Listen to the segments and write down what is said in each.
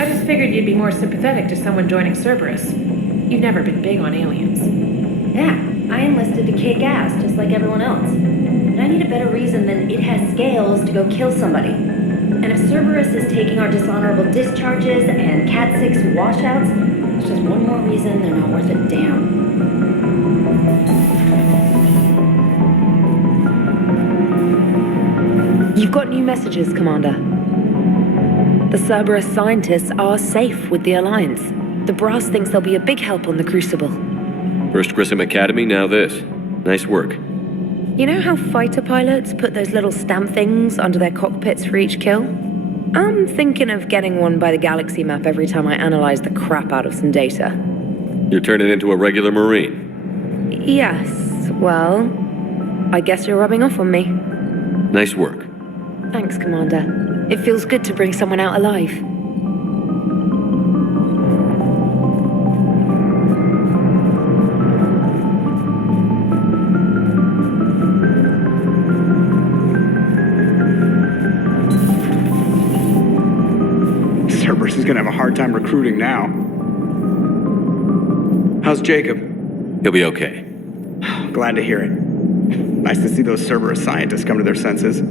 I just figured you'd be more sympathetic to someone joining Cerberus. You've never been big on aliens. Yeah, I enlisted to kick ass just like everyone else. But I need a better reason than it has scales to go kill somebody. And if Cerberus is taking our dishonorable discharges and Cat 6 washouts, it's just one more reason they're not worth a damn. You've got new messages, Commander. The Cerberus scientists are safe with the Alliance. The Brass thinks they'll be a big help on the Crucible. First Grissom Academy, now this. Nice work. You know how fighter pilots put those little stamp things under their cockpits for each kill? I'm thinking of getting one by the galaxy map every time I analyze the crap out of some data. You're turning into a regular Marine. Yes, well, I guess you're rubbing off on me. Nice work. Thanks, Commander. It feels good to bring someone out alive. Cerberus is gonna have a hard time recruiting now. How's Jacob? He'll be okay. Glad to hear it. Nice to see those Cerberus scientists come to their senses.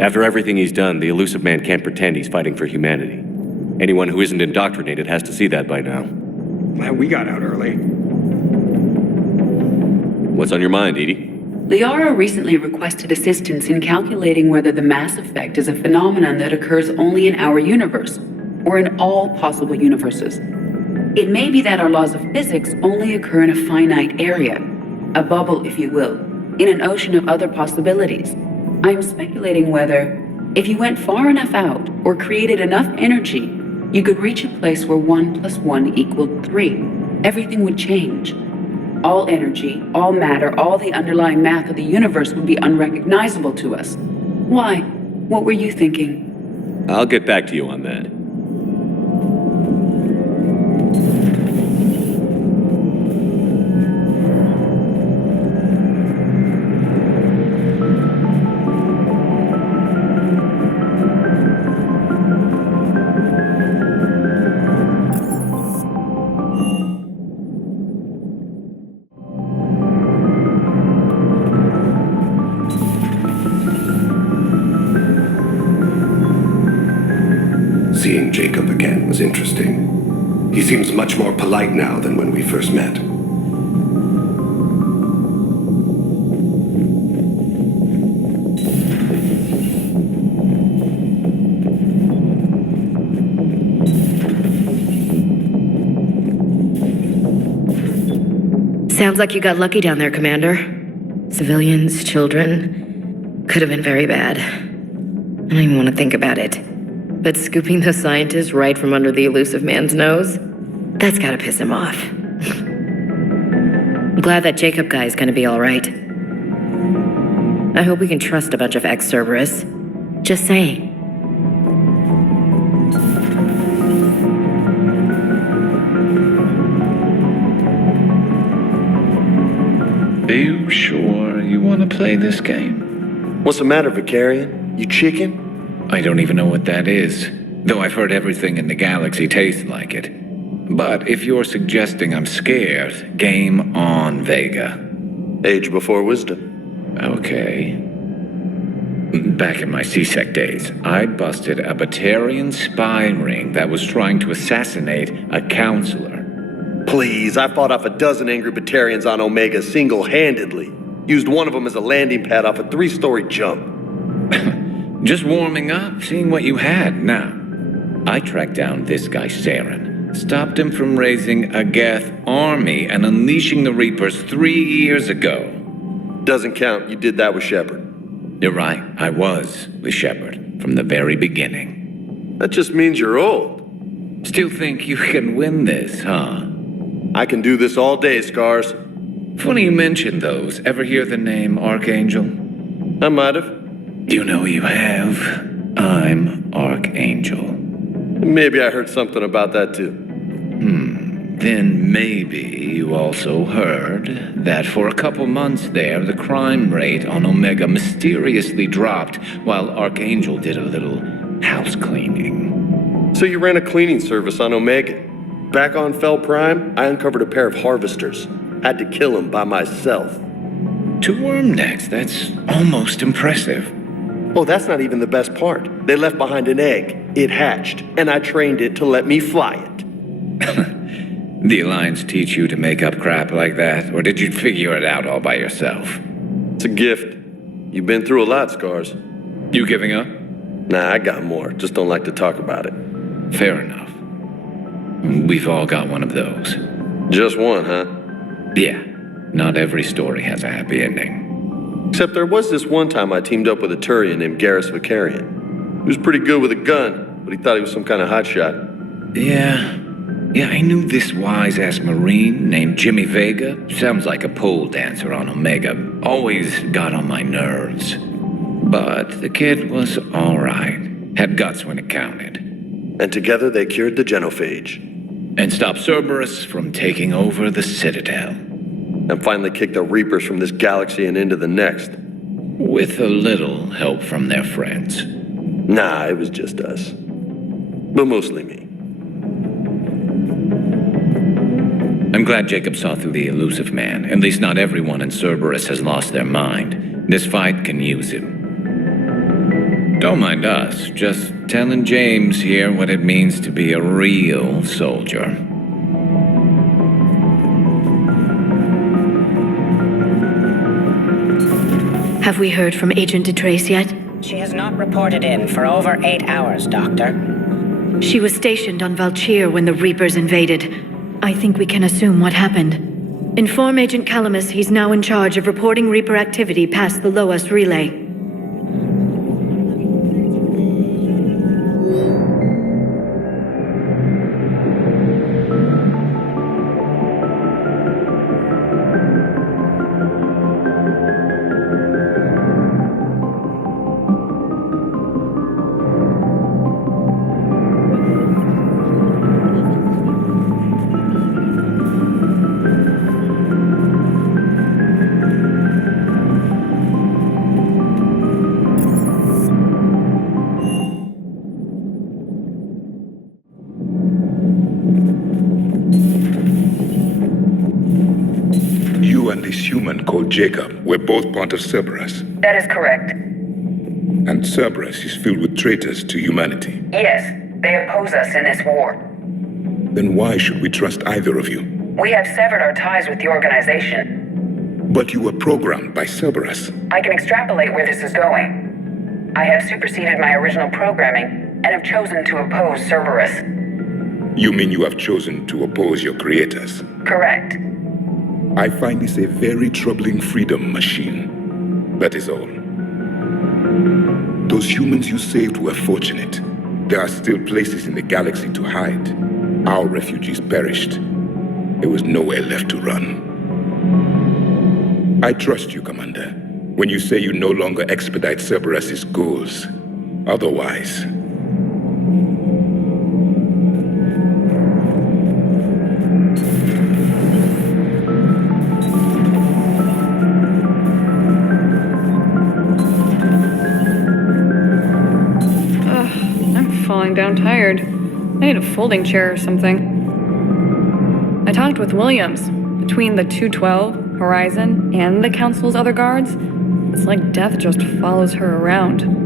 After everything he's done, the elusive man can't pretend he's fighting for humanity. Anyone who isn't indoctrinated has to see that by now. Glad we got out early. What's on your mind, Edie? Liara recently requested assistance in calculating whether the mass effect is a phenomenon that occurs only in our universe, or in all possible universes. It may be that our laws of physics only occur in a finite area, a bubble, if you will, in an ocean of other possibilities. I'm speculating whether, if you went far enough out or created enough energy, you could reach a place where 1 + 1 = 3. Everything would change. All energy, all matter, all the underlying math of the universe would be unrecognizable to us. Why? What were you thinking? I'll get back to you on that. Seeing Jacob again was interesting. He seems much more polite now than when we first met. Sounds like you got lucky down there, Commander. Civilians, children. Could have been very bad. I don't even want to think about it. But scooping those scientists right from under the elusive man's nose? That's gotta piss him off. I'm glad that Jacob guy is gonna be alright. I hope we can trust a bunch of ex-Cerberus. Just saying. Are you sure you want to play this game? What's the matter, Vicarian? You chicken? I don't even know what that is, though I've heard everything in the galaxy tastes like it. But if you're suggesting I'm scared, game on, Vega. Age before wisdom. Okay. Back in my C-Sec days, I busted a Batarian spy ring that was trying to assassinate a counselor. Please, I fought off a dozen angry Batarians on Omega single-handedly. Used one of them as a landing pad off a 3-story jump. Just warming up, seeing what you had. Now, I tracked down this guy, Saren. Stopped him from raising a Geth army and unleashing the Reapers 3 years ago. Doesn't count. You did that with Shepard. You're right. I was with Shepard from the very beginning. That just means you're old. Still think you can win this, huh? I can do this all day, Scars. Funny you mention those. Ever hear the name Archangel? I might have. You know you have. I'm Archangel. Maybe I heard something about that too. Then maybe you also heard that for a couple months there, the crime rate on Omega mysteriously dropped while Archangel did a little house cleaning. So you ran a cleaning service on Omega. Back on Fel Prime, I uncovered a pair of harvesters. Had to kill them by myself. 2 worm necks, that's almost impressive. Oh, that's not even the best part. They left behind an egg. It hatched, and I trained it to let me fly it. The Alliance teach you to make up crap like that, or did you figure it out all by yourself? It's a gift. You've been through a lot, Scars. You giving up? Nah, I got more. Just don't like to talk about it. Fair enough. We've all got one of those. Just one, huh? Yeah, not every story has a happy ending. Except there was this one time I teamed up with a Turian named Garrus Vicarian. He was pretty good with a gun, but he thought he was some kind of hotshot. Yeah, I knew this wise-ass Marine named Jimmy Vega. Sounds like a pole dancer on Omega. Always got on my nerves. But the kid was all right. Had guts when it counted. And together they cured the genophage. And stopped Cerberus from taking over the Citadel. And finally kicked the Reapers from this galaxy and into the next. With a little help from their friends. Nah, it was just us. But mostly me. I'm glad Jacob saw through the elusive man. At least not everyone in Cerberus has lost their mind. This fight can use him. Don't mind us, just telling James here what it means to be a real soldier. Have we heard from Agent DeTrace yet? She has not reported in for over 8 hours, Doctor. She was stationed on Valchir when the Reapers invaded. I think we can assume what happened. Inform Agent Calamus he's now in charge of reporting Reaper activity past the Loas relay. Jacob, we're both part of Cerberus. That is correct. And Cerberus is filled with traitors to humanity. Yes, they oppose us in this war. Then why should we trust either of you? We have severed our ties with the organization. But you were programmed by Cerberus. I can extrapolate where this is going. I have superseded my original programming and have chosen to oppose Cerberus. You mean you have chosen to oppose your creators? Correct. I find this a very troubling freedom machine. That is all. Those humans you saved were fortunate. There are still places in the galaxy to hide. Our refugees perished. There was nowhere left to run. I trust you, Commander, when you say you no longer expedite Cerberus's goals. Otherwise... falling down tired. I need a folding chair or something. I talked with Williams. Between the 212, Horizon, and the Council's other guards, it's like death just follows her around.